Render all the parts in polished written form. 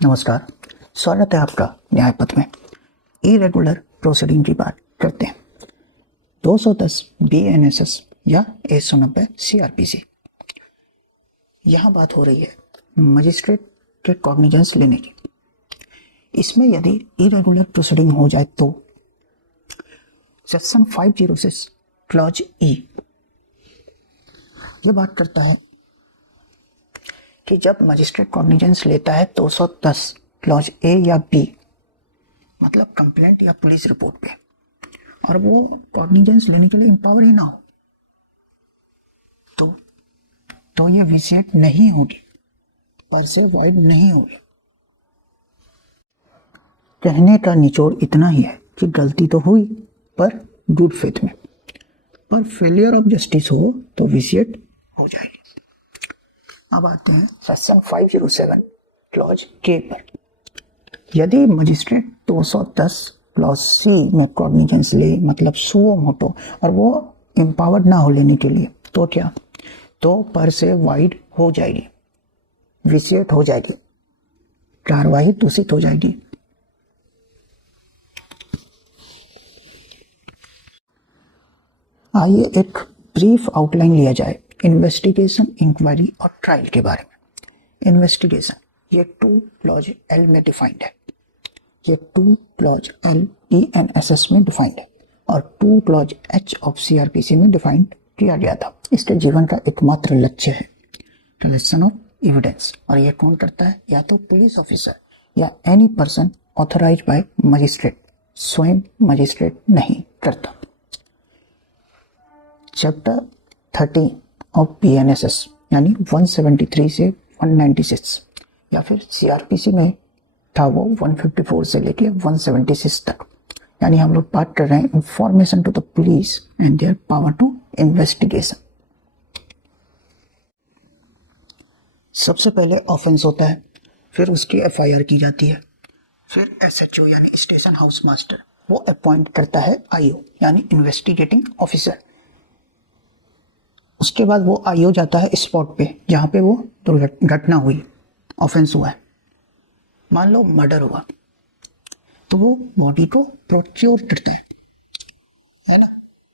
नमस्कार, स्वागत है आपका न्याय पथ में। इरेगुलर प्रोसीडिंग की बात करते हैं। 210 BNSS या 190 CRPC। यहाँ बात हो रही है मजिस्ट्रेट के कॉग्निजेंस लेने की। इसमें यदि इरेगुलर प्रोसीडिंग हो जाए तो सेक्शन 506 क्लॉज E ये बात करता है कि जब मजिस्ट्रेट कॉग्निजेंस लेता है 210 क्लॉज A या B, मतलब कंप्लेंट या पुलिस रिपोर्ट पे, और वो कॉग्निजेंस लेने के लिए इंपावर ही ना हो, तो ये विसिएट नहीं होगी, पर से वाइड नहीं होगी। कहने का निचोड़ इतना ही है कि गलती तो हुई पर गुड फेथ में, पर फेलियर ऑफ जस्टिस हो तो विसिएट हो जाएगी। अब आते हैं सेक्शन 507 क्लॉज K पर। यदि मजिस्ट्रेट 210 क्लॉज C में कॉग्निजेंस ले, मतलब सुओ मोटो, और वो एम्पावर्ड ना हो लेने के लिए, तो क्या, तो पर से वाइड हो जाएगी, विसिएट हो जाएगी, कार्रवाई दूषित हो जाएगी। आइए एक ब्रीफ आउटलाइन लिया जाए इन्वेस्टिगेशन, इंक्वायरी और ट्रायल के बारे में। इन्वेस्टिगेशन ये 2 क्लॉज L में डिफाइंड है, ये 2 क्लॉज L BNSS में डिफाइंड है और 2 क्लॉज H ऑफ CRPC में डिफाइंड किया गया था। इसके जीवन का एकमात्र लक्ष्य है कलेक्शन ऑफ एविडेंस, और यह कौन करता है? या तो पुलिस ऑफिसर या any person authorise by magistrate, स्वयं मजिस्ट्रेट नहीं करता। चैप्टर 13 ऑफ BNSS यानी 173 से 196, या फिर CRPC में था वो 154 से लेके 176 तक, यानी हम लोग बात कर रहे हैं information to the police and their power to investigation. सबसे पहले ऑफेंस होता है, फिर उसकी FIR की जाती है, फिर SHO यानी स्टेशन हाउस मास्टर वो अपॉइंट करता है IO यानी इन्वेस्टिगेटिंग ऑफिसर। उसके बाद वो IO जाता है स्पॉट पे जहाँ पे वो दुर्घटना हुई, ऑफेंस हुआ है। मान लो मर्डर हुआ, तो वो बॉडी को प्रोक्योर करता है ना।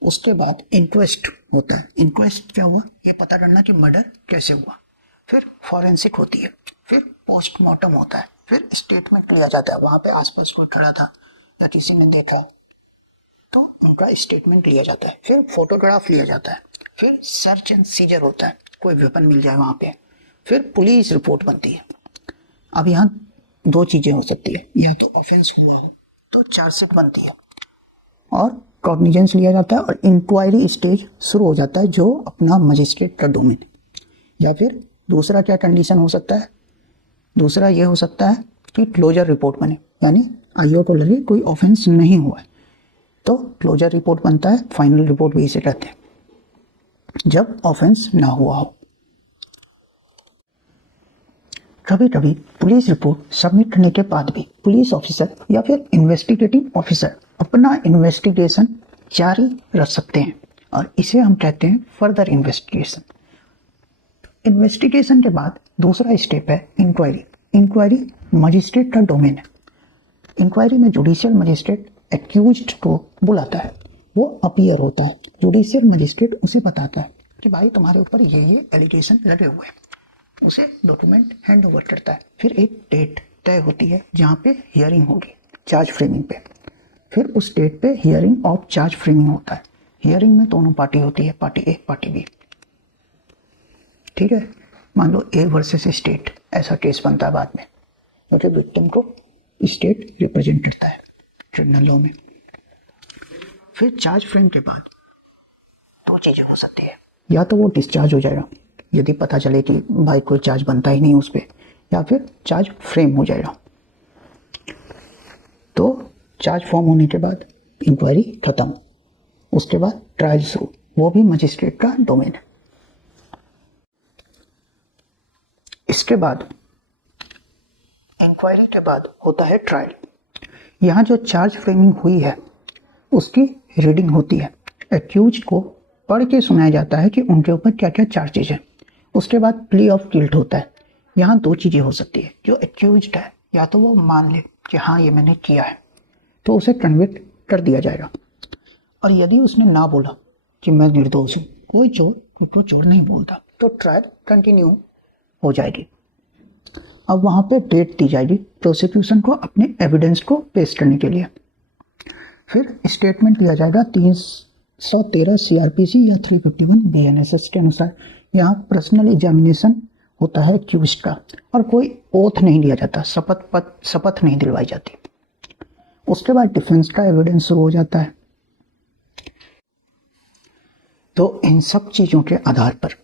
उसके बाद इंक्वेस्ट होता है। इंक्वेस्ट क्या हुआ, ये पता करना कि मर्डर कैसे हुआ। फिर फॉरेंसिक होती है, फिर पोस्टमार्टम होता है, फिर स्टेटमेंट लिया जाता है। वहाँ पे आसपास कोई खड़ा था या किसी ने देखा तो उनका स्टेटमेंट लिया जाता है। फिर फोटोग्राफ लिया जाता है, फिर सर्च एंड सीजर होता है, कोई वेपन मिल जाए वहाँ पे। फिर पुलिस रिपोर्ट बनती है। अब यहाँ 2 चीजें हो सकती है, या तो ऑफेंस हुआ हो तो चार्जशीट बनती है और कॉग्निजेंस लिया जाता है और इंक्वायरी स्टेज शुरू हो जाता है, जो अपना मजिस्ट्रेट का डोमेन है। या फिर दूसरा क्या कंडीशन हो सकता है, दूसरा ये हो सकता है कि क्लोजर रिपोर्ट बने, यानी IO को लगे कोई ऑफेंस नहीं हुआ है तो क्लोजर रिपोर्ट बनता है। फाइनल रिपोर्ट भी इसे कहते हैं जब ऑफेंस ना हुआ हो। कभी कभी पुलिस रिपोर्ट सबमिट करने के बाद भी पुलिस ऑफिसर या फिर इन्वेस्टिगेटिंग ऑफिसर अपना इन्वेस्टिगेशन जारी रख सकते हैं, और इसे हम कहते हैं फर्दर इन्वेस्टिगेशन। इन्वेस्टिगेशन के बाद दूसरा स्टेप है इंक्वायरी। इंक्वायरी मजिस्ट्रेट का डोमेन है। इंक्वायरी में जुडिशियल मजिस्ट्रेट एक्यूज्ड को बुलाता है, वो अपीयर होता है। जुडिशियल मजिस्ट्रेट उसे बताता है कि भाई तुम्हारे ऊपर ये एलिगेशन लगे हुए हैं, उसे डॉक्यूमेंट हैंड ओवर करता है। फिर एक डेट तय होती है जहाँ पे हियरिंग होगी, चार्ज फ्रेमिंग पे। फिर उस डेट पे हियरिंग ऑफ चार्ज फ्रेमिंग होता है। हियरिंग में दोनों पार्टी होती है, पार्टी A पार्टी B, ठीक है। मान लो A वर्सेस स्टेट, ऐसा केस बनता है बाद में, क्योंकि विक्टिम को स्टेट रिप्रेजेंट करता है क्रिमिनल लॉ में। फिर चार्ज फ्रेम के बाद 2 चीजें हो सकती है, या तो वो डिस्चार्ज हो जाएगा यदि पता चले कि भाई कोई चार्ज बनता ही नहीं उस पर, या फिर चार्ज फ्रेम हो जाएगा। तो चार्ज फॉर्म होने के बाद इंक्वायरी खत्म, उसके बाद ट्रायल शुरू, वो भी मजिस्ट्रेट का डोमेन है। इसके बाद इंक्वायरी के बाद होता है ट्रायल। यहाँ जो चार्ज फ्रेमिंग हुई है उसकी रीडिंग होती है। एक्यूज को पढ़ के सुनाया जाता है कि उनके ऊपर क्या क्या चार्जेज हैं। उसके बाद प्ली ऑफ गिल्ट होता है। यहाँ 2 चीजें हो सकती है, जो एक्यूज्ड है या तो वो मान ले कि हाँ ये मैंने किया है, तो उसे कन्विक्ट कर दिया जाएगा। और यदि उसने ना बोला कि मैं निर्दोष हूँ, कोई चोर खुद को चोर नहीं बोलता, तो ट्रायल कंटिन्यू हो जाएगी। अब वहाँ पे डेट दी जाएगी प्रोसिक्यूशन को अपने एविडेंस को पेश करने के लिए। फिर स्टेटमेंट दिया जाएगा 313 सीआरपीसी या 351 बीएनएसएस के अनुसार। यहाँ पर्सनल एग्जामिनेशन होता है एक्यूज्ड का, और कोई ओथ नहीं दिया जाता, शपथ नहीं दिलवाई जाती। उसके बाद डिफेंस का एविडेंस शुरू हो जाता है। तो इन सब चीज़ों के आधार पर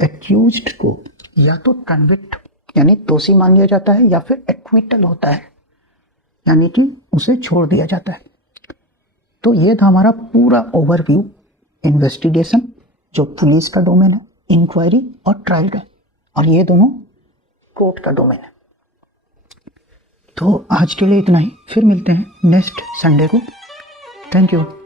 एक्यूज्ड को या तो कन्विक्ट यानी दोषी मान लिया जाता है, या फिर एक्विटल होता है यानी कि उसे छोड़ दिया जाता है। तो ये था हमारा पूरा ओवरव्यू, इन्वेस्टिगेशन जो पुलिस का डोमेन है, इंक्वायरी और ट्रायल का, और ये दोनों कोर्ट का डोमेन है। तो आज के लिए इतना ही, फिर मिलते हैं नेक्स्ट संडे को। Thank you.